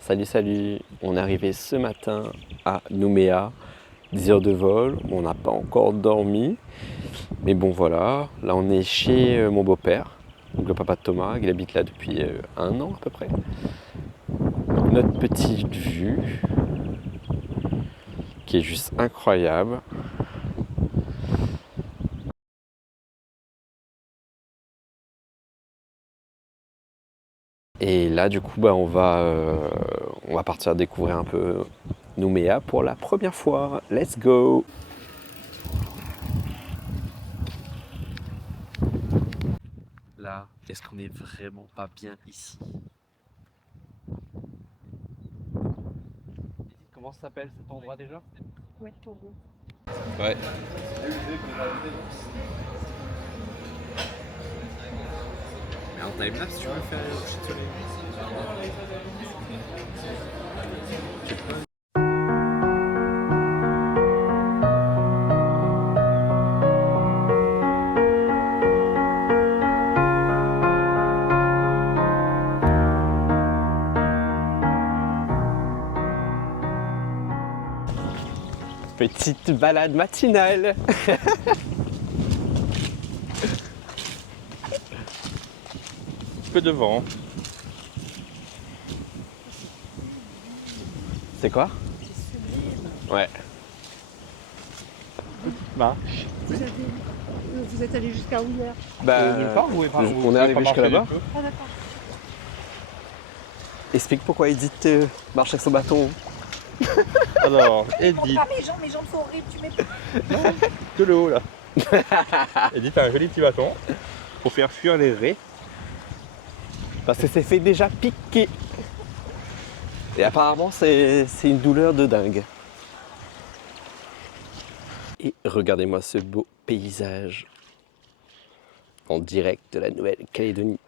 Salut, salut! On est arrivé ce matin à Nouméa, 10 heures de vol. On n'a pas encore dormi, mais bon voilà. Là, on est chez mon beau-père, donc le papa de Thomas. Il habite là depuis 1 an à peu près. Donc, notre petite vue qui est juste incroyable. Et là, du coup, on va partir découvrir un peu Nouméa pour la première fois. Let's go! Là, est-ce qu'on est vraiment pas bien ici? Comment ça s'appelle cet endroit déjà? Ouais, pour vous. Ouais. Mais en timelapse, tu veux faire au coucher de soleil? Petite balade matinale. Un peu de vent. C'est quoi? C'est sublime. Ouais. Marche. Vous êtes allé jusqu'à où hier? Nulle part, vous pouvez on est arrivé jusque là-bas. Ah d'accord. Explique pourquoi Edith marche avec son bâton. Alors, Edith, Ah mes jambes sont horribles, tu mets. de l'eau là. Edith a un joli petit bâton pour faire fuir les raies. Parce que c'est fait déjà piquer. Et apparemment, c'est une douleur de dingue. Et regardez-moi ce beau paysage en direct de la Nouvelle-Calédonie.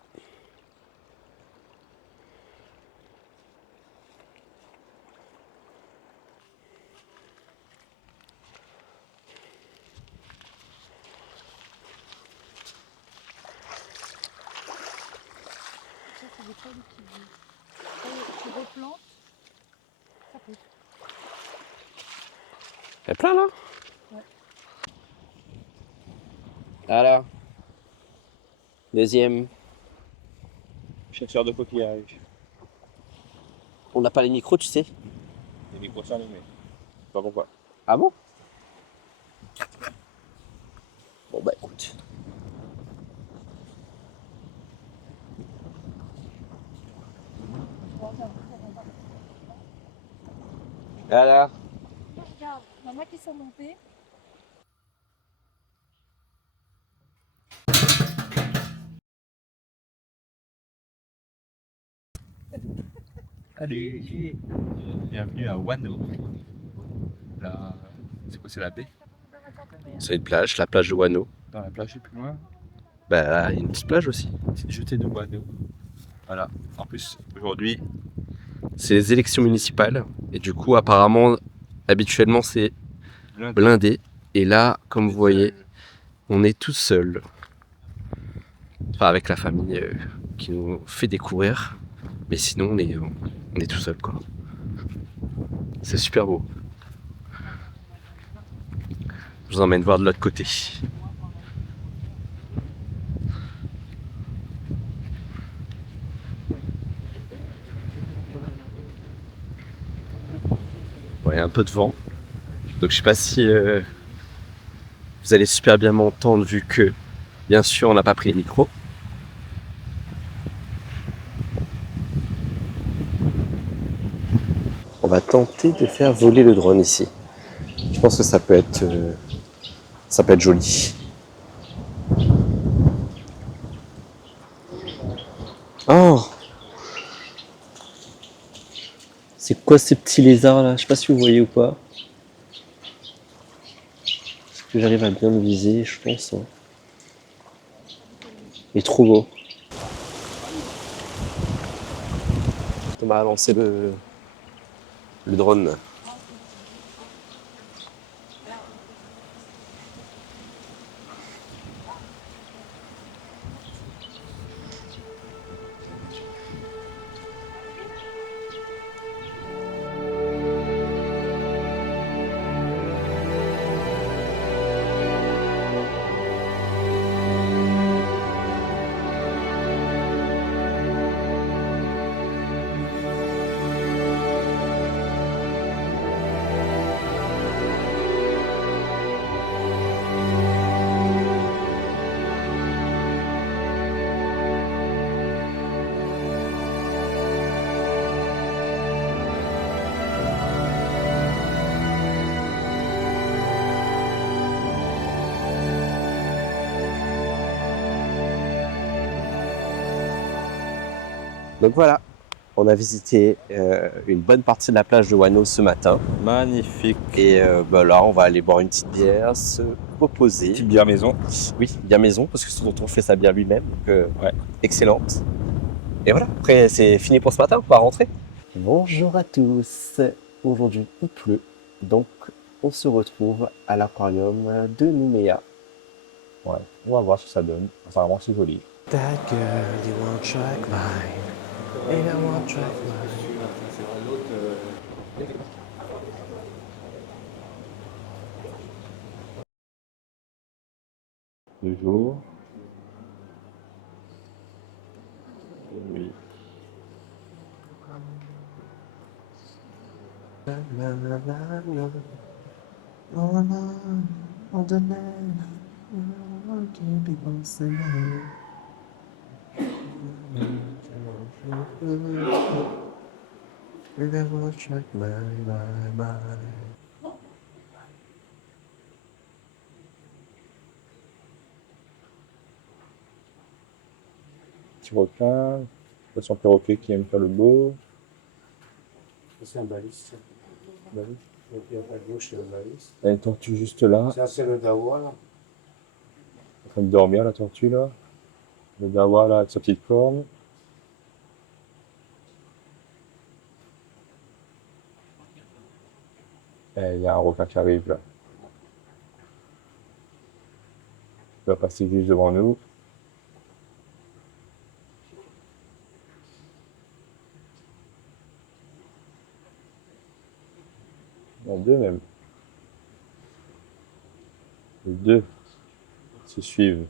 Ça, c'est des pommes qui tu replantes, ça pousse. Il y a plein là? Ouais. Alors, deuxième. Chasseur de coquillages. On n'a pas les micros, tu sais. Les micros sont allumés. Je sais pas pourquoi. Ah bon? Bon bah écoute. Alors? Regarde, il y en a qui sont montés. Salut. Bienvenue à Wano. Là, c'est quoi, c'est la baie? C'est une plage, la plage de Wano. Dans la plage, et plus loin. Bah là, il y a une petite plage aussi. Petite jetée de Wano. Voilà. En plus, aujourd'hui, C'est les élections municipales. Et du coup, apparemment, habituellement, c'est blindé. Et là, comme vous voyez, on est tout seul. Enfin, avec la famille qui nous fait découvrir. Mais sinon, on est tout seul, quoi. C'est super beau. Je vous emmène voir de l'autre côté. Ouais, un peu de vent. Donc je sais pas si vous allez super bien m'entendre vu que, bien sûr, on n'a pas pris les micros. On va tenter de faire voler le drone ici. Je pense que ça peut être joli. Oh! C'est quoi ces petits lézards là? Je sais pas si vous voyez ou pas. Est-ce que j'arrive à bien le viser? Je pense. Hein. Il est trop beau. Thomas a lancé le drone. Donc voilà, on a visité une bonne partie de la plage de Wano ce matin. Magnifique. Et là, on va aller boire une petite bière, se reposer. Petite bière maison. Oui, bière maison, parce que son tonton fait sa bière lui-même. Donc, Ouais. excellente. Et voilà, après, c'est fini pour ce matin, on va rentrer. Bonjour à tous. Aujourd'hui, il pleut. Donc, on se retrouve à l'aquarium de Nouméa. Ouais. On va voir ce que ça donne. Apparemment, c'est joli. That girl, you won't track mine. And I won't track mine. De jour. Oui. Petit requin. Poisson perroquet qui aime faire le beau. C'est un baliste. Baliste. Donc il y a à gauche, c'est le baliste. Elle est tortue juste là. Ça, c'est le dawa, là. En train de dormir, la tortue là. Le dawa là avec sa petite corne. Et il y a un requin qui arrive là. Il va passer juste devant nous. Il y en a deux même. Les deux se suivent.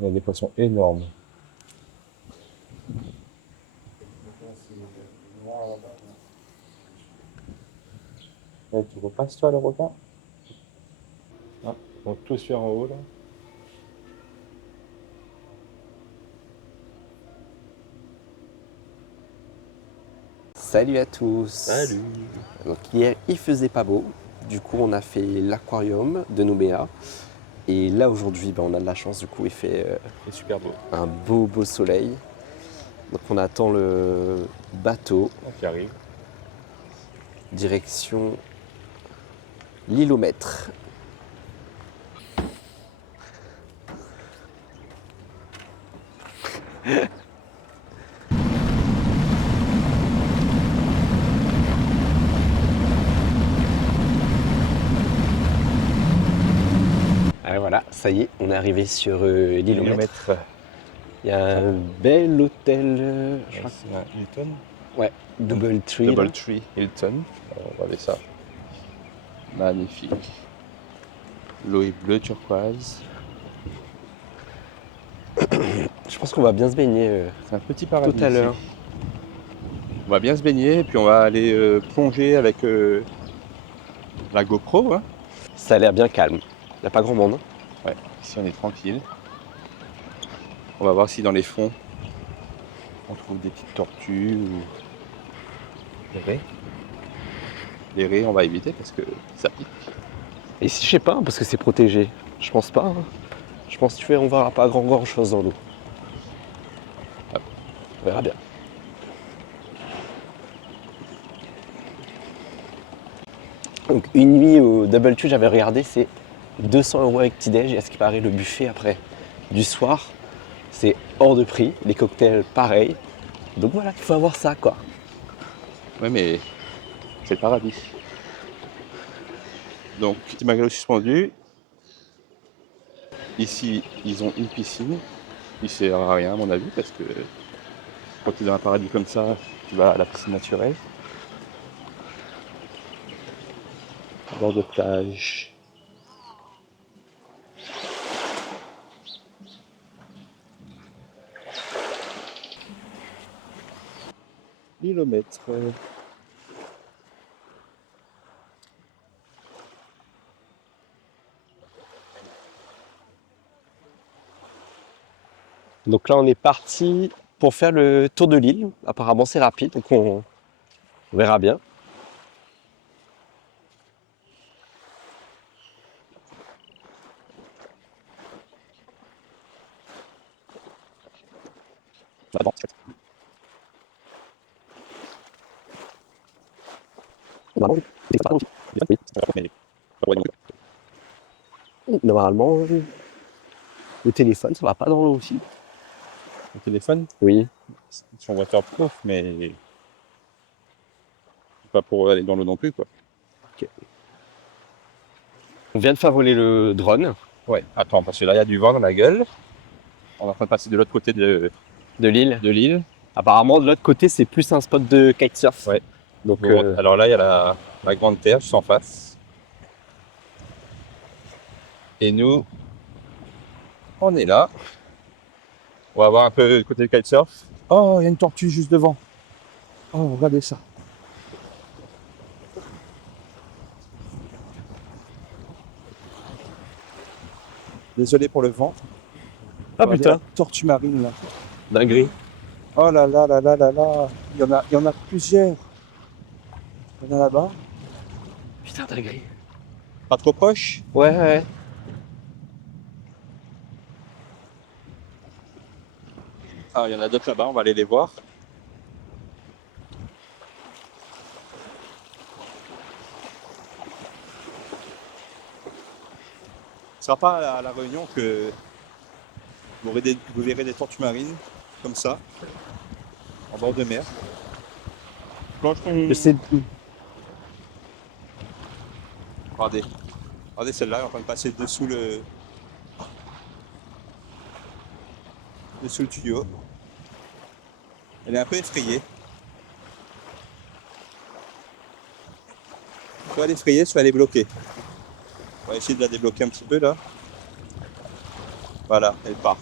Il y a des poissons énormes. Tu repasses toi le requin? Ah, ils vont tous sur en haut là. Salut à tous. Salut. Donc hier, il faisait pas beau. Du coup, on a fait l'aquarium de Nouméa. Et là, aujourd'hui, on a de la chance. Du coup, il fait C'est super beau. un beau soleil. Donc, on attend le bateau. Qui arrive. Direction l'île au maître. Et voilà, ça y est, on est arrivé sur l'île au maître. Il y a un bel hôtel, je crois. C'est un Hilton. Ouais, Double Tree. Double là. Tree Hilton. Alors, regardez ça. Magnifique. L'eau est bleue turquoise. Je pense qu'on va bien se baigner C'est un petit paradis. tout à l'heure. Ici. On va bien se baigner et puis on va aller plonger avec la GoPro. Hein. Ça a l'air bien calme. Il n'y a pas grand monde. Hein. Ouais, ici on est tranquille. On va voir si dans les fonds on trouve des petites tortues ou des raies. Les raies on va éviter parce que ça pique. Et si je sais pas, parce que c'est protégé. Je pense pas. Hein. Je pense qu'on verra pas grand chose dans l'eau. Ah. On verra bien. Donc une nuit au Double Tree, j'avais regardé, c'est 200 € avec petit-déj. Et à ce qui paraît, le buffet après du soir, c'est hors de prix. Les cocktails, pareil. Donc voilà, il faut avoir ça, quoi. Ouais mais c'est le paradis. Donc petit magasin suspendu. Ici ils ont une piscine. Il sert à rien à mon avis parce que quand tu es dans un paradis comme ça, tu vas à la piscine naturelle. Bord de plage. L'île au maître. Donc là, on est parti pour faire le tour de l'île. Apparemment, c'est rapide, donc on verra bien. Normalement, le téléphone, ça va pas dans l'eau aussi. Le téléphone, Oui. ils sont waterproof, mais pas pour aller dans l'eau non plus, quoi. On vient de faire voler le drone Ouais, attends, parce que là, il y a du vent dans la gueule. On est en train de passer de l'autre côté de de l'île. l'île. Apparemment, de l'autre côté, c'est plus un spot de kitesurf. Ouais. Donc, Bon, alors là, il y a la grande terre juste en face. Et nous, on est là. On va voir un peu le côté kitesurf. Oh, il y a une tortue juste devant. Oh, regardez ça. Désolé pour le vent. ah Regardez putain, la tortue marine là. dinguerie. Oh là là là là là là. Il y en a plusieurs. Il y en a là-bas. Putain, dinguerie. Pas trop proche. Ouais, ouais. Ah, il y en a d'autres là-bas, on va aller les voir. Ce sera pas à la Réunion que vous verrez des tortues marines comme ça, en bord de mer. Je sais. Regardez, regardez celle-là, elle est en train de passer dessous le tuyau. Elle est un peu effrayée. Soit elle est effrayée, soit elle est bloquée. On va essayer de la débloquer un petit peu là. Voilà, elle part.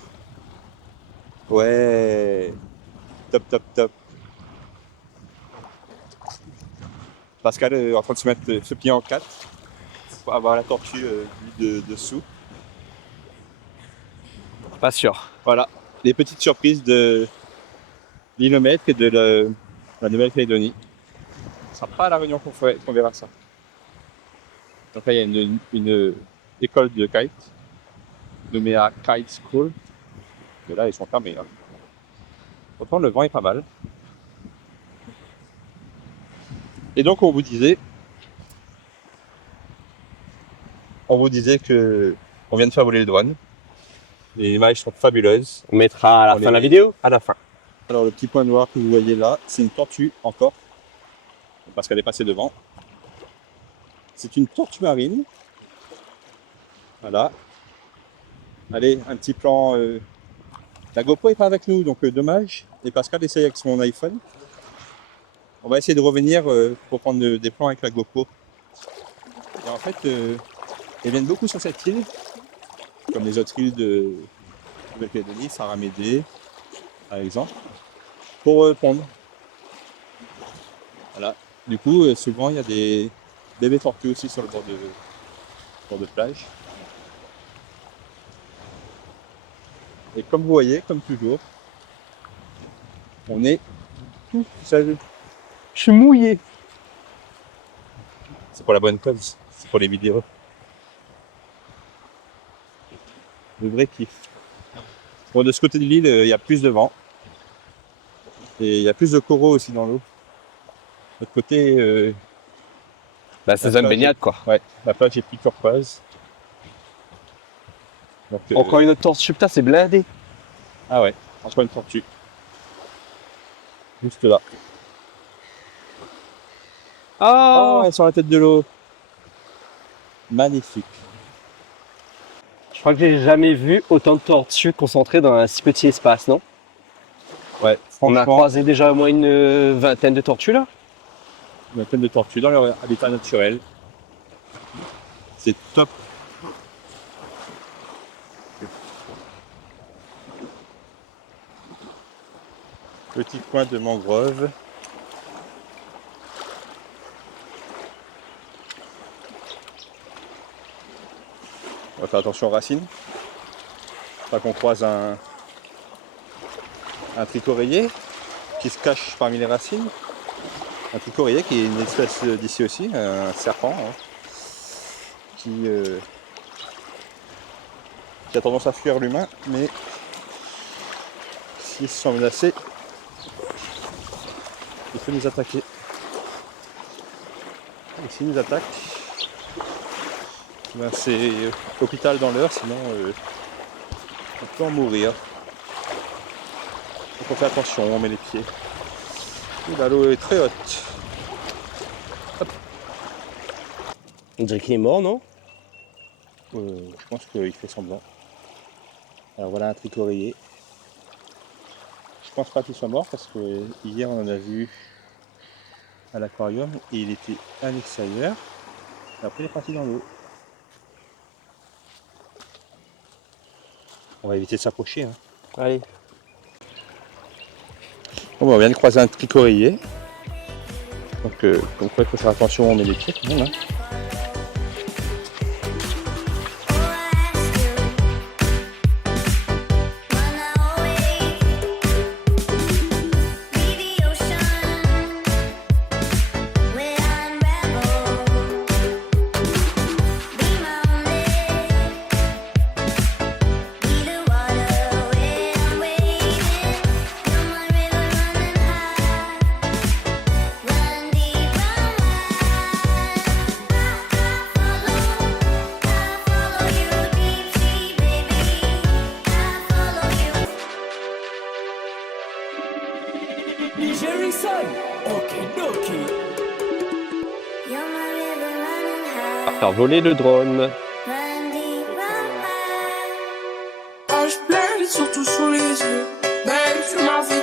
Ouais, top, top, top. Pascal est en train de se plier en quatre pour avoir la tortue vue dessous. Pas sûr. Voilà, les petites surprises de l'Ilomètre et de la Nouvelle-Calédonie. Ce sera pas à la Réunion qu'on verra ça. Donc là, il y a une école de kite nommée à Kite School. Et là, ils sont fermés. Hein. Pourtant, le vent est pas mal. Et donc, on vous disait que on vient de faire voler le drone. Les images sont fabuleuses. On mettra à la On fin de la les met vidéo. à la fin. Alors, le petit point noir que vous voyez là, c'est une tortue encore. Parce qu'elle est passée devant. C'est une tortue marine. Voilà. Allez, un petit plan. La GoPro n'est pas avec nous, donc dommage. Et Pascal essaye avec son iPhone. On va essayer de revenir pour prendre des plans avec la GoPro. Et en fait, ils viennent beaucoup sur cette île, comme les autres îles de Nouvelle-Calédonie, Faramédé, par exemple, pour pondre. Voilà. Du coup, souvent, il y a des bébés tortues aussi sur le bord de plage. Et comme vous voyez, comme toujours, on est tout seul. Je suis mouillé. C'est pour la bonne cause, c'est pour les vidéos. Le vrai kiff. Bon, de ce côté de l'île, il y a plus de vent. Et il y a plus de coraux aussi dans l'eau. De l'autre côté, Bah, c'est zone plage baignade, quoi. ouais, la plage est plus turquoise. Donc, Encore une autre tortue, putain, c'est blindé. ah ouais, encore une tortue. Juste là. Oh, Oh, elle est sur la tête de l'eau. Magnifique. je crois que j'ai jamais vu autant de tortues concentrées dans un si petit espace, non? Ouais, On a franchement, croisé déjà au moins une vingtaine de tortues, là. une vingtaine de tortues dans leur habitat naturel. C'est top. Petit coin de mangrove. On va faire attention aux racines. Pas qu'on croise un tricoréier qui se cache parmi les racines. Un tricoréier qui est une espèce d'ici aussi, un serpent, hein, qui a tendance à fuir l'humain, mais s'ils se sont menacés, il faut nous attaquer. Et s'ils nous attaquent, ben c'est hôpital dans l'heure, sinon on peut en mourir. Donc on fait attention, on met les pieds. Et là, l'eau est très haute. On dirait qu'il est mort, non? Je pense qu'il fait semblant. Alors voilà un tricoréier. Je pense pas qu'il soit mort parce que hier on en a vu à l'aquarium et il était à l'extérieur. Et après il est parti dans l'eau. On va éviter de s'approcher. Hein. Allez. Bon, on vient de croiser un tricoréier. Donc comme quoi il faut faire attention, on met les pieds quand même. Hein. On va faire voler le drone. Je pleure surtout sous les yeux. Babe, tu m'as fait